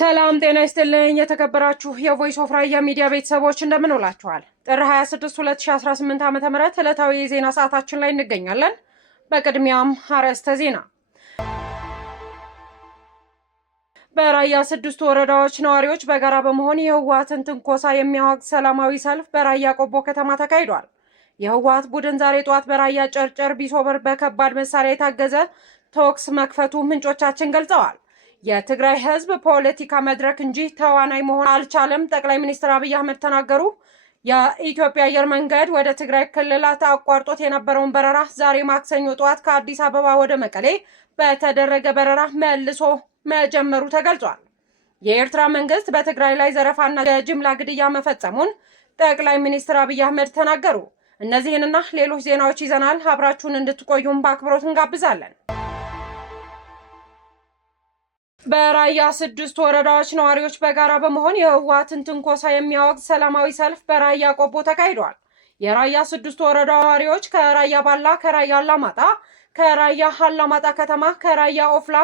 ሰላም ጤና ይስጥልኝ የተከበራችሁ የቮይስ ኦፍ ራያ ሚዲያ ቤተሰቦች እንደምን ውላችኋል? ጥር 26 2018 ዓ.ም ዕለታዊ የዜና ሰዓታችን ላይ እንገኛለን። በቅድሚያም አርዕስተ ዜና። በራያ 6 ወረዳዎች ነዋሪዎች በጋራ በመሆን የህወሓትን ትንኮሳ የሚያወግዝ ሰላማዊ ሰልፍ በራያ ቆቦ ከተማ ተካሂዷል። የህወሓት ቡድን ዛሬ ጧት በራያ ጨርጨር ቢሶበር በከባድ መሳሪያ የታገዘ ተኩስ መክፈቱ ምንጮቻችን ገልጸዋል። የትግራይ ህዝብ ፖለቲካ መድረክ እንጂ ተዋናይ መሆን አልቻለም፣ ጠቅላይ ሚኒስትር አብይ አህመድ ተናገሩ። የኢትዮጵያ አየር መንገድ ወደ ትግራይ ክልላት አቋርጦት የነበረውን በረራ ዛሬ ማክሰኞ ጠዋት ከአዲስ አበባ ወደ መቀሌ በተደረገ በረራ መልሶ መጀመሩ ተገልጿል። የኤርትራ መንግስት በትግራይ ላይ ዘረፋና የጅምላ ግድያ መፈጸሙን ጠቅላይ ሚኒስትር አብይ አህመድ ተናገሩ። እነዚህንና ሌሎች ዜናዎች ይዘናል። አብራችሁን እንድትቆዩም በአክብሮት እንጋብዛለን። በራያ 6 ወረዳዎች ነዋሪዎች በጋራ በመሆን የህወሓትን ትንኮሳ የሚያወግዝ ሰላማዊ ሰልፍ በራያ ቆቦ ተካሂዷል። የራያ 6 ወረዳ ነዋሪዎች ከራያ ባላ፣ ከራያ አላማጣ፣ ከራያ አላማጣ ከተማ፣ ከራያ ኦፍላ፣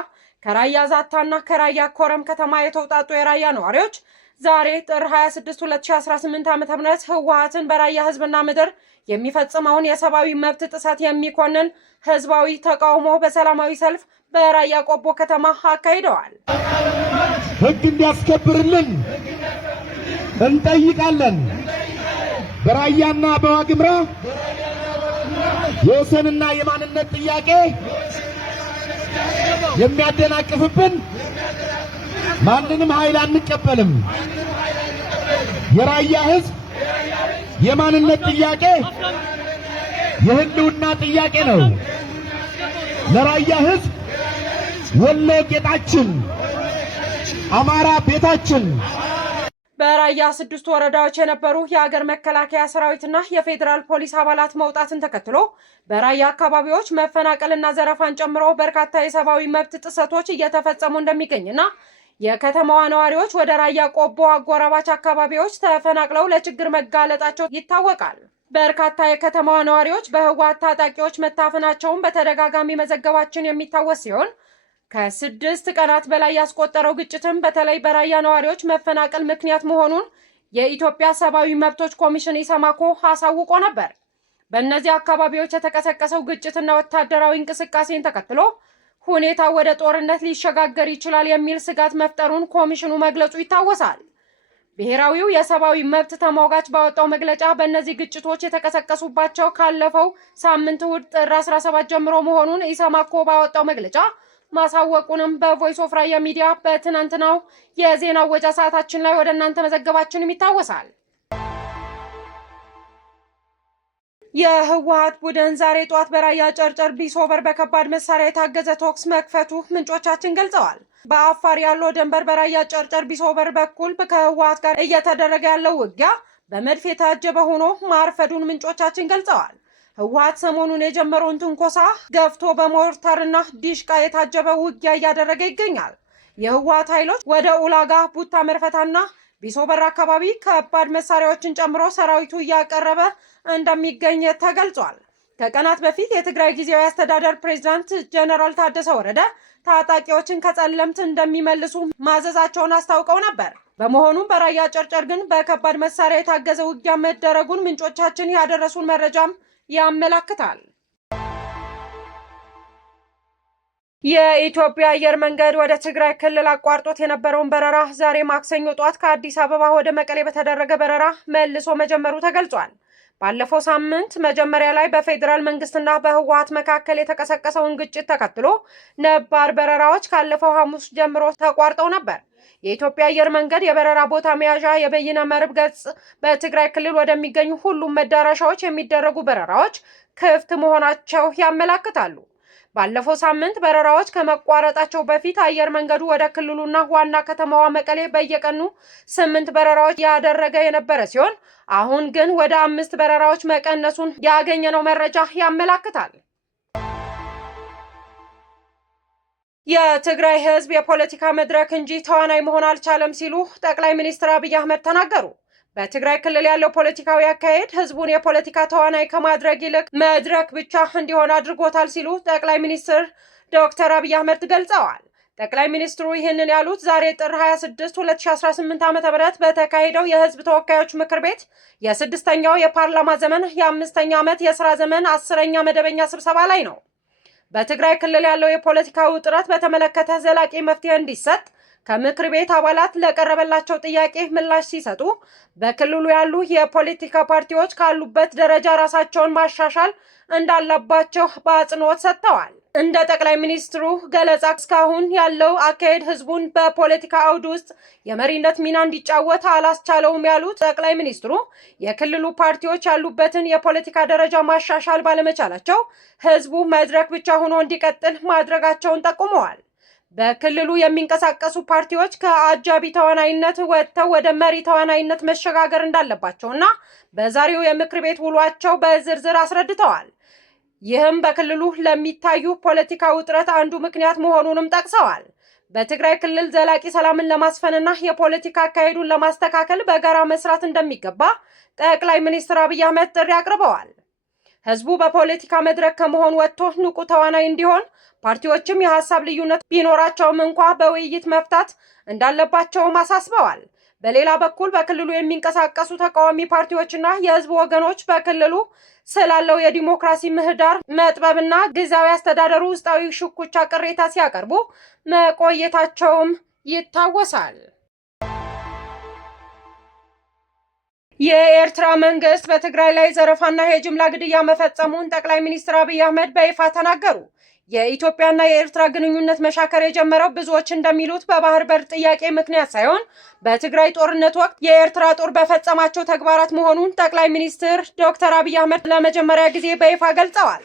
ከራያ ዛታና ከራያ ኮረም ከተማ የተውጣጡ የራያ ነዋሪዎች ዛሬ ጥር 26 2018 ዓ.ም ህወሓትን በራያ ህዝብና ምድር የሚፈጽመውን የሰብአዊ መብት ጥሰት የሚኮንን ህዝባዊ ተቃውሞ በሰላማዊ ሰልፍ በራያ ቆቦ ከተማ አካሂደዋል። ህግ እንዲያስከብርልን እንጠይቃለን። በራያና በዋግምራ የወሰንና የማንነት ጥያቄ የሚያደናቅፍብን ማንንም ኃይል አንቀበልም። የራያ ህዝብ የማንነት ጥያቄ የህልውና ጥያቄ ነው። ለራያ ህዝብ ወሎ ጌጣችን፣ አማራ ቤታችን። በራያ 6 ወረዳዎች የነበሩ የሀገር መከላከያ ሰራዊትና የፌዴራል ፖሊስ አባላት መውጣትን ተከትሎ በራያ አካባቢዎች መፈናቀልና ዘረፋን ጨምሮ በርካታ የሰብአዊ መብት ጥሰቶች እየተፈጸሙ እንደሚገኝና የከተማዋ ነዋሪዎች ወደ ራያ ቆቦ አጎራባች አካባቢዎች ተፈናቅለው ለችግር መጋለጣቸው ይታወቃል። በርካታ የከተማዋ ነዋሪዎች በህወሓት ታጣቂዎች መታፈናቸውን በተደጋጋሚ መዘገባችን የሚታወስ ሲሆን ከ6 ቀናት በላይ ያስቆጠረው ግጭትም በተለይ በራያ ነዋሪዎች መፈናቀል ምክንያት መሆኑን የኢትዮጵያ ሰብአዊ መብቶች ኮሚሽን ኢሰማኮ አሳውቆ ነበር። በእነዚህ አካባቢዎች የተቀሰቀሰው ግጭትና ወታደራዊ እንቅስቃሴን ተከትሎ ሁኔታ ወደ ጦርነት ሊሸጋገር ይችላል የሚል ስጋት መፍጠሩን ኮሚሽኑ መግለጹ ይታወሳል። ብሔራዊው የሰብአዊ መብት ተሟጋች ባወጣው መግለጫ በእነዚህ ግጭቶች የተቀሰቀሱባቸው ካለፈው ሳምንት እሁድ ጥር 17 ጀምሮ መሆኑን ኢሰማኮ ባወጣው መግለጫ ማሳወቁንም በቮይስ ኦፍ ራያ ሚዲያ በትናንትናው የዜና ወጃ ሰዓታችን ላይ ወደ እናንተ መዘገባችንም ይታወሳል። የህወሓት ቡድን ዛሬ ጧት በራያ ጨርጨር ቢሶበር በከባድ መሳሪያ የታገዘ ተኩስ መክፈቱ ምንጮቻችን ገልጸዋል። በአፋር ያለው ድንበር በራያ ጨርጨር ቢሶበር በኩል ከህወሓት ጋር እየተደረገ ያለው ውጊያ በመድፍ የታጀበ ሆኖ ማርፈዱን ምንጮቻችን ገልጸዋል። ህወሓት ሰሞኑን የጀመረውን ትንኮሳ ገፍቶ በሞርታርና ዲሽቃ የታጀበ ውጊያ እያደረገ ይገኛል። የህወሓት ኃይሎች ወደ ኡላጋ፣ ቡታ መርፈታና ቢሶበር አካባቢ ከባድ መሳሪያዎችን ጨምሮ ሰራዊቱ እያቀረበ እንደሚገኝ ተገልጿል። ከቀናት በፊት የትግራይ ጊዜያዊ አስተዳደር ፕሬዝዳንት ጀነራል ታደሰ ወረደ ታጣቂዎችን ከጸለምት እንደሚመልሱ ማዘዛቸውን አስታውቀው ነበር። በመሆኑም በራያ ጨርጨር ግን በከባድ መሳሪያ የታገዘ ውጊያ መደረጉን ምንጮቻችን ያደረሱን መረጃም ያመለክታል። የኢትዮጵያ አየር መንገድ ወደ ትግራይ ክልል አቋርጦት የነበረውን በረራ ዛሬ ማክሰኞ ጧት ከአዲስ አበባ ወደ መቀሌ በተደረገ በረራ መልሶ መጀመሩ ተገልጿል። ባለፈው ሳምንት መጀመሪያ ላይ በፌዴራል መንግስትና በህወሓት መካከል የተቀሰቀሰውን ግጭት ተከትሎ ነባር በረራዎች ካለፈው ሐሙስ ጀምሮ ተቋርጠው ነበር። የኢትዮጵያ አየር መንገድ የበረራ ቦታ መያዣ የበይነ መረብ ገጽ በትግራይ ክልል ወደሚገኙ ሁሉም መዳረሻዎች የሚደረጉ በረራዎች ክፍት መሆናቸው ያመለክታሉ። ባለፈው ሳምንት በረራዎች ከመቋረጣቸው በፊት አየር መንገዱ ወደ ክልሉና ዋና ከተማዋ መቀሌ በየቀኑ 8 በረራዎች ያደረገ የነበረ ሲሆን አሁን ግን ወደ 5 በረራዎች መቀነሱን ያገኘነው መረጃ ያመለክታል። የትግራይ ህዝብ የፖለቲካ መድረክ እንጂ ተዋናይ መሆን አልቻለም ሲሉ ጠቅላይ ሚኒስትር አብይ አህመድ ተናገሩ። በትግራይ ክልል ያለው ፖለቲካዊ አካሄድ ህዝቡን የፖለቲካ ተዋናይ ከማድረግ ይልቅ መድረክ ብቻ እንዲሆን አድርጎታል ሲሉ ጠቅላይ ሚኒስትር ዶክተር አብይ አህመድ ገልጸዋል። ጠቅላይ ሚኒስትሩ ይህንን ያሉት ዛሬ ጥር 26 2018 ዓ.ም በተካሄደው የህዝብ ተወካዮች ምክር ቤት የስድስተኛው የፓርላማ ዘመን የ5ኛ ዓመት የሥራ ዘመን 10ኛ መደበኛ ስብሰባ ላይ ነው። በትግራይ ክልል ያለው የፖለቲካ ውጥረት በተመለከተ ዘላቂ መፍትሄ እንዲሰጥ ከምክር ቤት አባላት ለቀረበላቸው ጥያቄ ምላሽ ሲሰጡ በክልሉ ያሉ የፖለቲካ ፓርቲዎች ካሉበት ደረጃ ራሳቸውን ማሻሻል እንዳለባቸው በአጽንኦት ሰጥተዋል። እንደ ጠቅላይ ሚኒስትሩ ገለጻ እስካሁን ያለው አካሄድ ህዝቡን በፖለቲካ አውድ ውስጥ የመሪነት ሚና እንዲጫወት አላስቻለውም ያሉት ጠቅላይ ሚኒስትሩ የክልሉ ፓርቲዎች ያሉበትን የፖለቲካ ደረጃ ማሻሻል ባለመቻላቸው ህዝቡ መድረክ ብቻ ሆኖ እንዲቀጥል ማድረጋቸውን ጠቁመዋል። በክልሉ የሚንቀሳቀሱ ፓርቲዎች ከአጃቢ ተዋናይነት ወጥተው ወደ መሪ ተዋናይነት መሸጋገር እንዳለባቸውና በዛሬው የምክር ቤት ውሏቸው በዝርዝር አስረድተዋል። ይህም በክልሉ ለሚታዩ ፖለቲካ ውጥረት አንዱ ምክንያት መሆኑንም ጠቅሰዋል። በትግራይ ክልል ዘላቂ ሰላምን ለማስፈንና የፖለቲካ አካሄዱን ለማስተካከል በጋራ መስራት እንደሚገባ ጠቅላይ ሚኒስትር አብይ አህመድ ጥሪ አቅርበዋል። ህዝቡ በፖለቲካ መድረክ ከመሆን ወጥቶ ንቁ ተዋናይ እንዲሆን ፓርቲዎችም የሐሳብ ልዩነት ቢኖራቸውም እንኳ በውይይት መፍታት እንዳለባቸውም አሳስበዋል። በሌላ በኩል በክልሉ የሚንቀሳቀሱ ተቃዋሚ ፓርቲዎችና የህዝብ ወገኖች በክልሉ ስላለው የዲሞክራሲ ምህዳር መጥበብና ጊዜያዊ አስተዳደሩ ውስጣዊ ሽኩቻ ቅሬታ ሲያቀርቡ መቆየታቸውም ይታወሳል። የኤርትራ መንግስት በትግራይ ላይ ዘረፋና የጅምላ ግድያ መፈጸሙን ጠቅላይ ሚኒስትር አብይ አህመድ በይፋ ተናገሩ። የኢትዮጵያና የኤርትራ ግንኙነት መሻከር የጀመረው ብዙዎች እንደሚሉት በባህር በር ጥያቄ ምክንያት ሳይሆን በትግራይ ጦርነት ወቅት የኤርትራ ጦር በፈጸማቸው ተግባራት መሆኑን ጠቅላይ ሚኒስትር ዶክተር አብይ አህመድ ለመጀመሪያ ጊዜ በይፋ ገልጸዋል።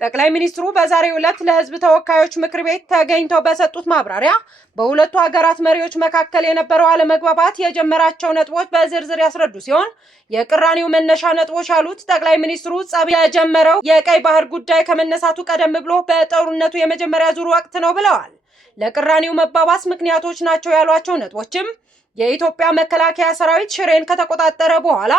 ጠቅላይ ሚኒስትሩ በዛሬው ዕለት ለህዝብ ተወካዮች ምክር ቤት ተገኝተው በሰጡት ማብራሪያ በሁለቱ ሀገራት መሪዎች መካከል የነበረው አለመግባባት የጀመራቸው ነጥቦች በዝርዝር ያስረዱ ሲሆን የቅራኔው መነሻ ነጥቦች ያሉት ጠቅላይ ሚኒስትሩ ጸብ የጀመረው የቀይ ባህር ጉዳይ ከመነሳቱ ቀደም ብሎ በጦርነቱ የመጀመሪያ ዙር ወቅት ነው ብለዋል። ለቅራኔው መባባስ ምክንያቶች ናቸው ያሏቸው ነጥቦችም የኢትዮጵያ መከላከያ ሰራዊት ሽሬን ከተቆጣጠረ በኋላ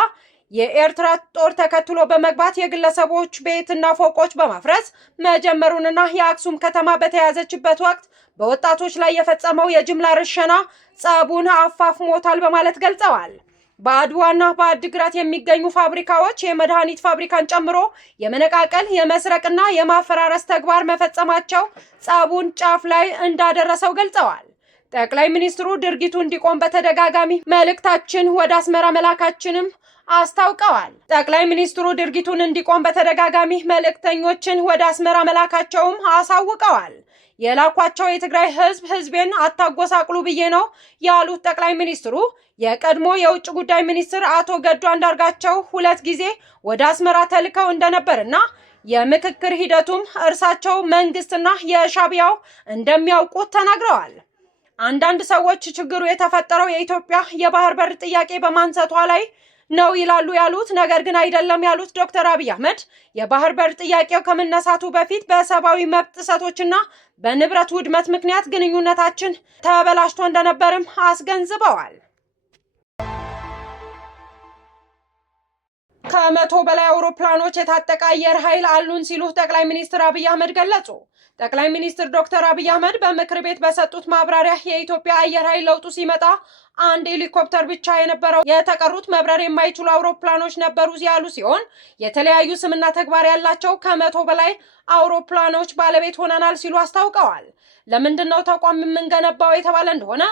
የኤርትራ ጦር ተከትሎ በመግባት የግለሰቦች ቤትና ፎቆች በማፍረስ መጀመሩንና የአክሱም ከተማ በተያዘችበት ወቅት በወጣቶች ላይ የፈጸመው የጅምላ ርሸና ጸቡን አፋፍሞታል በማለት ገልጸዋል። በአድዋና በአድግራት የሚገኙ ፋብሪካዎች የመድኃኒት ፋብሪካን ጨምሮ የመነቃቀል፣ የመስረቅና የማፈራረስ ተግባር መፈጸማቸው ጸቡን ጫፍ ላይ እንዳደረሰው ገልጸዋል። ጠቅላይ ሚኒስትሩ ድርጊቱ እንዲቆም በተደጋጋሚ መልእክታችን ወደ አስመራ መላካችንም አስታውቀዋል። ጠቅላይ ሚኒስትሩ ድርጊቱን እንዲቆም በተደጋጋሚ መልእክተኞችን ወደ አስመራ መላካቸውም አሳውቀዋል። የላኳቸው የትግራይ ህዝቤን አታጎሳቅሉ ብዬ ነው ያሉት ጠቅላይ ሚኒስትሩ የቀድሞ የውጭ ጉዳይ ሚኒስትር አቶ ገዱ አንዳርጋቸው 2 ጊዜ ወደ አስመራ ተልከው እንደነበርና የምክክር ሂደቱም እርሳቸው መንግስትና የሻዕቢያው እንደሚያውቁት ተናግረዋል። አንዳንድ ሰዎች ችግሩ የተፈጠረው የኢትዮጵያ የባህር በር ጥያቄ በማንሳቷ ላይ ነው ይላሉ ያሉት ነገር ግን አይደለም ያሉት ዶክተር አብይ አህመድ የባህር በር ጥያቄው ከመነሳቱ በፊት በሰብአዊ መብት ጥሰቶችና በንብረት ውድመት ምክንያት ግንኙነታችን ተበላሽቶ እንደነበርም አስገንዝበዋል። ከ100 በላይ አውሮፕላኖች የታጠቀ አየር ኃይል አሉን ሲሉ ጠቅላይ ሚኒስትር አብይ አህመድ ገለጹ። ጠቅላይ ሚኒስትር ዶክተር አብይ አህመድ በምክር ቤት በሰጡት ማብራሪያ የኢትዮጵያ አየር ኃይል ለውጡ ሲመጣ አንድ ሄሊኮፕተር ብቻ የነበረው የተቀሩት መብረር የማይችሉ አውሮፕላኖች ነበሩ ያሉ ሲሆን የተለያዩ ስምና ተግባር ያላቸው ከ100 በላይ አውሮፕላኖች ባለቤት ሆነናል ሲሉ አስታውቀዋል። ለምንድነው ተቋም የምንገነባው የተባለ እንደሆነ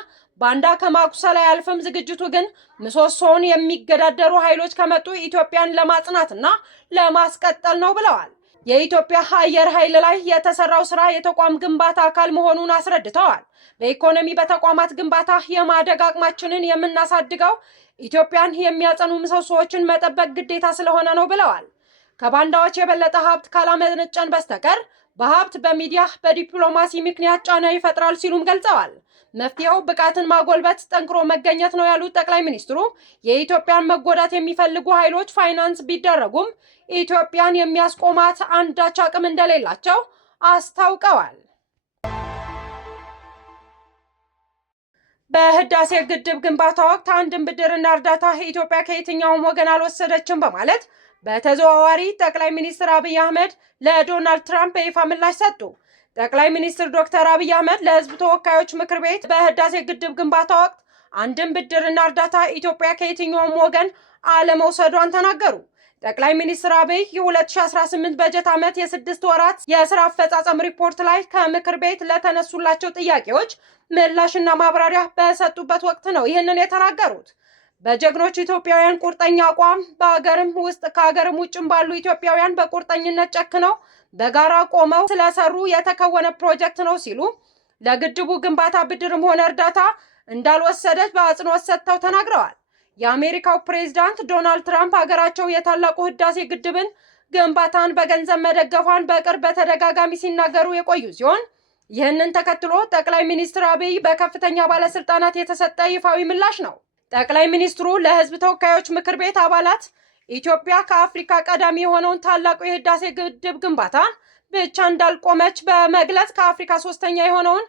ባንዳ ከማቁሰል አያልፍም፣ ዝግጅቱ ግን ምሰሶውን የሚገዳደሩ ኃይሎች ከመጡ ኢትዮጵያን ለማጽናትና ለማስቀጠል ነው ብለዋል። የኢትዮጵያ አየር ኃይል ላይ የተሰራው ስራ የተቋም ግንባታ አካል መሆኑን አስረድተዋል። በኢኮኖሚ በተቋማት ግንባታ የማደግ አቅማችንን የምናሳድገው ኢትዮጵያን የሚያጸኑ ምሰሶዎችን መጠበቅ ግዴታ ስለሆነ ነው ብለዋል። ከባንዳዎች የበለጠ ሀብት ካላመነጨን በስተቀር በሀብት፣ በሚዲያ፣ በዲፕሎማሲ ምክንያት ጫና ይፈጥራል ሲሉም ገልጸዋል። መፍትሄው ብቃትን ማጎልበት፣ ጠንክሮ መገኘት ነው ያሉት ጠቅላይ ሚኒስትሩ የኢትዮጵያን መጎዳት የሚፈልጉ ኃይሎች ፋይናንስ ቢደረጉም ኢትዮጵያን የሚያስቆማት አንዳች አቅም እንደሌላቸው አስታውቀዋል። በህዳሴ ግድብ ግንባታ ወቅት አንድም ብድርና እርዳታ ኢትዮጵያ ከየትኛውም ወገን አልወሰደችም በማለት በተዘዋዋሪ ጠቅላይ ሚኒስትር አብይ አህመድ ለዶናልድ ትራምፕ በይፋ ምላሽ ሰጡ። ጠቅላይ ሚኒስትር ዶክተር አብይ አህመድ ለህዝብ ተወካዮች ምክር ቤት በህዳሴ ግድብ ግንባታ ወቅት አንድም ብድርና እርዳታ ኢትዮጵያ ከየትኛውም ወገን አለመውሰዷን ተናገሩ። ጠቅላይ ሚኒስትር አብይ የ2018 በጀት ዓመት የ6 ወራት የስራ አፈጻጸም ሪፖርት ላይ ከምክር ቤት ለተነሱላቸው ጥያቄዎች ምላሽና ማብራሪያ በሰጡበት ወቅት ነው ይህንን የተናገሩት። በጀግኖች ኢትዮጵያውያን ቁርጠኛ አቋም በሀገርም ውስጥ ከሀገርም ውጭም ባሉ ኢትዮጵያውያን በቁርጠኝነት ጨክነው በጋራ ቆመው ስለሰሩ የተከወነ ፕሮጀክት ነው ሲሉ ለግድቡ ግንባታ ብድርም ሆነ እርዳታ እንዳልወሰደች በአጽንኦት ሰጥተው ተናግረዋል። የአሜሪካው ፕሬዝዳንት ዶናልድ ትራምፕ ሀገራቸው የታላቁ ህዳሴ ግድብን ግንባታን በገንዘብ መደገፏን በቅርብ በተደጋጋሚ ሲናገሩ የቆዩ ሲሆን ይህንን ተከትሎ ጠቅላይ ሚኒስትር አብይ በከፍተኛ ባለስልጣናት የተሰጠ ይፋዊ ምላሽ ነው። ጠቅላይ ሚኒስትሩ ለህዝብ ተወካዮች ምክር ቤት አባላት ኢትዮጵያ ከአፍሪካ ቀዳሚ የሆነውን ታላቁ የህዳሴ ግድብ ግንባታን ብቻ እንዳልቆመች በመግለጽ ከአፍሪካ ሶስተኛ የሆነውን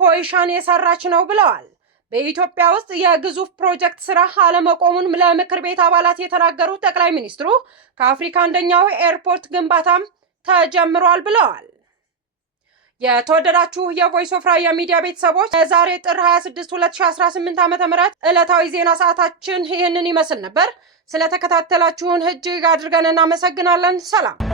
ኮይሻን የሰራች ነው ብለዋል። በኢትዮጵያ ውስጥ የግዙፍ ፕሮጀክት ስራ አለመቆሙን ለምክር ቤት አባላት የተናገሩት ጠቅላይ ሚኒስትሩ ከአፍሪካ አንደኛው ኤርፖርት ግንባታም ተጀምሯል ብለዋል። የተወደዳችሁ የቮይስ ኦፍ ራያ ሚዲያ ቤተሰቦች ዛሬ ጥር 26 2018 ዓ.ም ዕለታዊ ዜና ሰዓታችን ይህንን ይመስል ነበር። ስለተከታተላችሁን እጅግ አድርገን እናመሰግናለን። ሰላም።